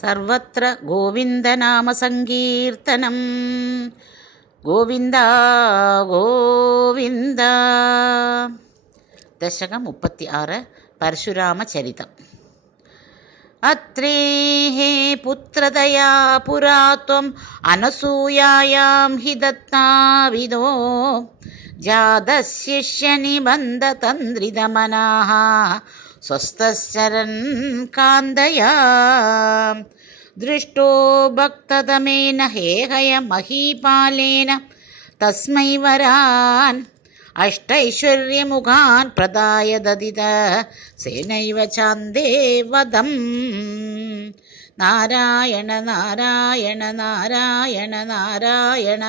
സർവത്ര ഗോവിന്ദനാമസങ്കീർത്തനം. ഗോവിന്ദ ഗോവിന്ദ. ദശകം 36. പരശുരാമചരിതം. അത്രേഹേ പുത്രതയാ പുരാ ത്വം അനസൂയായാം ഹി ദത്താവിദോ ജാതശിഷ്യനിബന്ധതന്ത്രിതമനാഃ സ്വസ്ഥശ്ചരൻ കാന്തയാ ദൃഷ്ടോ ഭക്തതമേന ഹേഹയ മഹീപാലേന തസ്മൈ വരാൻ അഷ്ടൈശ്വര്യമുഖാൻ പ്രദായ ദദിത സേനൈവ ചാന്ദേ വദം. നാരായണ നാരായണ നാരായണ നാരായണ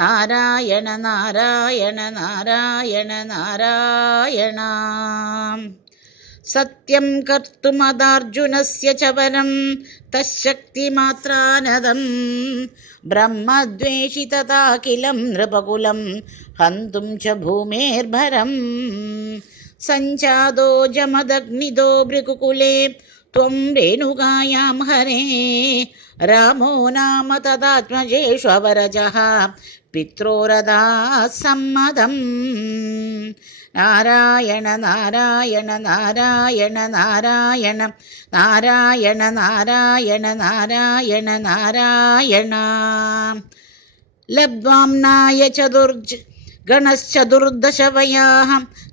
നാരായണ നാരായണ നാരായണ നാരായണ. സത്യം കർത്തുമദാർജുനസ്യ ച വരം തശക്തിമാത്രാനദം ബ്രഹ്മദ്വേഷി തഥാഖിലം നൃപകുലം ഹന്തും ച ഭൂമേർഭരം. സഞ്ജാതോ ജമദഗ്നിദോ ഭൃഗുകുലേ ത്വം രേണുകായാം ഹരേ രാമോ നാമ തദാത്മജേഷു അവരജഃ പിത്രോരഥാ സമ്മതം. നാരായണ നാരായണ നാരായണ നാരായണ നാരായണ നാരായണ നാരായണ നാരായണ. ലബ്ധ്വാംനായ ഗണശ്ചതുർദശവയാഃ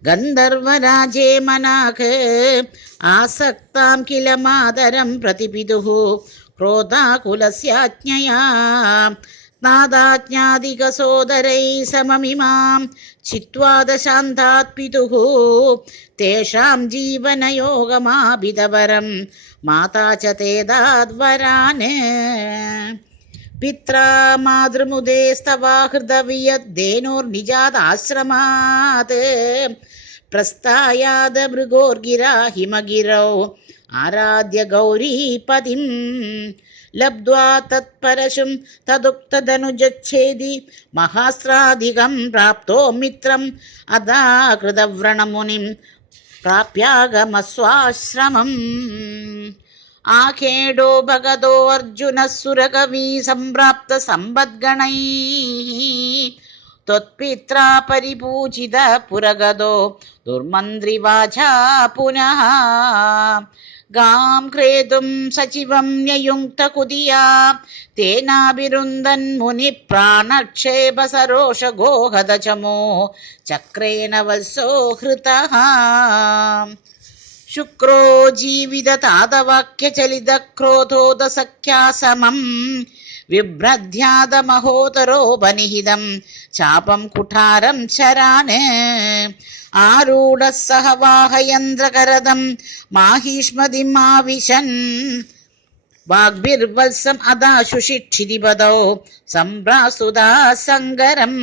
ഗന്ധർവരാജേ മനാഖ് ആസക്താം കില മാതരം പ്രതിപിതുഃ ക്രോധാകുലസ്യാജ്ഞയാ. നാദാജ്ഞാദികസോദരൈ സമമിമാം ചിത്വാദശാന്താത് പിതുഃ തേഷാം ജീവനയോഗമാഭിതവരം മാതാ ച തേദാദ്വരാൻ. പിത്രാ മാതൃമുദേസ്തവാഹൃദവിയദ്ദേനോർനിജാതാശ്രമാത് പ്രസ്ഥായാദ മൃഗോർഗിരാ ഹിമഗിരൗ ആരാധ്യ ഗൗരീപതിം. ലബ്ധ്വാ തത്പരശും തദുക്തധനുജച്ഛേദി മഹാസ്ത്രാധികം പ്രാപ്തോ മിത്രം അദാകൃതവ്രണമുനിം പ്രാപ്യാഗമസ്വാശ്രമം. ആഖേഡോ ഭഗതോ അർജുനഃ സുരകവീ സംപ്രാപ്ത സമ്പദ്ഗണൈഃ ത്വത്പിത്രാ പരിപൂജിത പുരഗതോ ദുർമന്ത്രിവാചാ പുനഃ. ഗാം ക്രേതും സചിവം ന്യയുങ്ക്തകുതിയാ തേനാഭിരുന്ദൻ മുനി പ്രാണക്ഷേപ സരോഷ ഗോഹദചമോ ചക്രേണ വത്സോ ഹൃതഃ. ശുക്രോ ജീവിത താതവാക്യചലിത ക്രോധോദസഖ്യാ സമം വിഭ്രധ്യാതമഹോതരോപനിഹിതം ചാപം കുഠാരം ശരാന്. ആരൂഢഃ സഹ വാഹയന്ത്രകരദം മാഹീഷ്മതിമാവിശൻ വാഗ്ഭിർവത്സം അദാശുഷിക്ഷിതിപദൗ സംഭ്രാസുതാ സങ്കരം.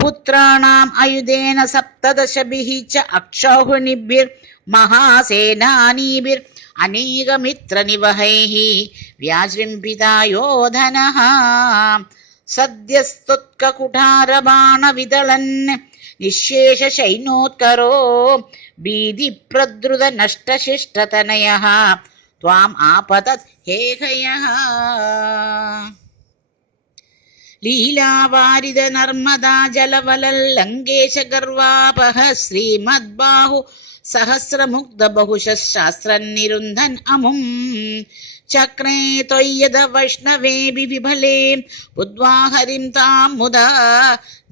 പുത്രാണാം അയുധേന സപ്തദശഭിഃ ച അക്ഷൗഹിണിഭിർ മഹാസേനാനീഭിർ അനേകമിത്രനിവഹൈഃ വ്യാജൃംഭിതാ യോധനഃ. സദ്യസ്ത്വത്കകുഠാരബാണവിദളൻ നിശേഷശൈനോത്കരോ ഭീതിപ്രദ്രുത നഷ്ടശിഷ്ടതനയഃ ത്വാം ആപതത് ഹേഹയഃ. ലീലാവാരിത നർമ്മദാ ജലവലല്ലങ്കേശ ഗർവാപഹ ശ്രീമദ്ബാഹു സഹസ്രമുഗ്ധ ബഹുശഃ ശാസ്ത്രന്നിരുന്ധൻ അമും. ചക്രേ ത്വയ്യദ വൈഷ്ണവേഭി വിഫലേ ഉദ്വാഹരിം താം മുദാ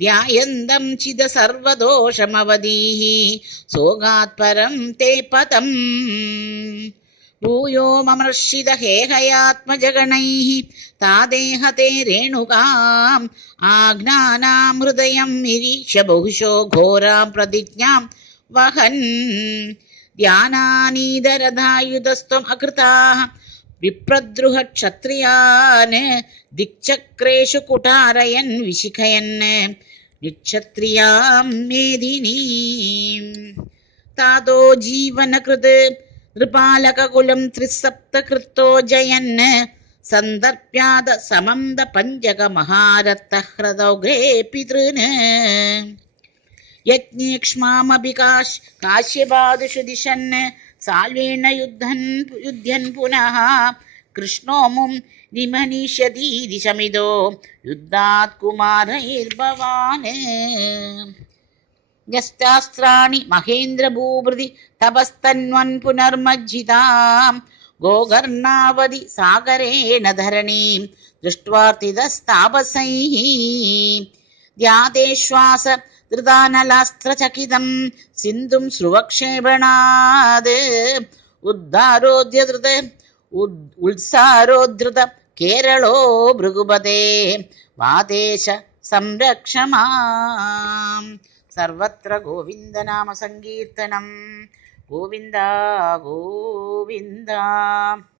ധ്യായന്തം ചിദ സർവദോഷമവധീഃ സോഗാത് പരം തേ പദം. ഭൂയോ മമർഷിത ഹേഹയാത്മജഗണൈഃ താദേഹത്തെ രേണുകാം ആജ്ഞാനാം ഹൃദയം നിരീക്ഷ്യ ബഹുശോ ഘോരാം പ്രതിജ്ഞാം വഹൻ. ധ്യാനാനീതരഥായുധസ്ത്വം അകൃതാഃ വിപ്രദ്രുഹ ക്ഷത്രിയാൻ ദിക്ചക്രേഷു കുഠാരയൻ വിശിഖയൻ നിക്ഷത്രിയാം മേദിനീം. താതോ ജീവനകൃത് നൃപാലകുലം ത്രിസപ്തകൃത്തോ ജയൻ സന്ദർപ്യാദ സമന്ത പഞ്ചക മഹാരത്ത ഹൃദൗഘേ പിതൃന്. യജ്ഞേക്ഷ്മാമഭികാശ് കാശ്യപാദിഷു ദിശൻ സാൽവേന യുദ്ധൻ പുനഃ കൃഷ്ണോ മും നിമനിഷ്യതീതി ശമിതോ യുദ്ധാത് കുമാരൈർഭവാൻ. യസ്ത്രാസ്ത്രാണി മഹേന്ദ്രഭൂഭൃതി തപസ്തന്വൻ പുനർമജ്ജിതാം ഗോകർണാവതി സാഗരേണ ധരണീം ദൃഷ്ട്വാർത്തിതസ്താപസൈഃ ധ്യാതേശ്വാസ ധൃതാനലാസ്ത്രചകിതം സിന്ധും ശ്രുവക്ഷേപണാത് ഉത്സാരോദ്ധൃത കേരളോ ഭൃഗുപതേ വാദേശ സംരക്ഷമാം. സർവത്ര ഗോവിന്ദനാമ സങ്കീർത്തനം. ഗോവിന്ദ ഗോവിന്ദ.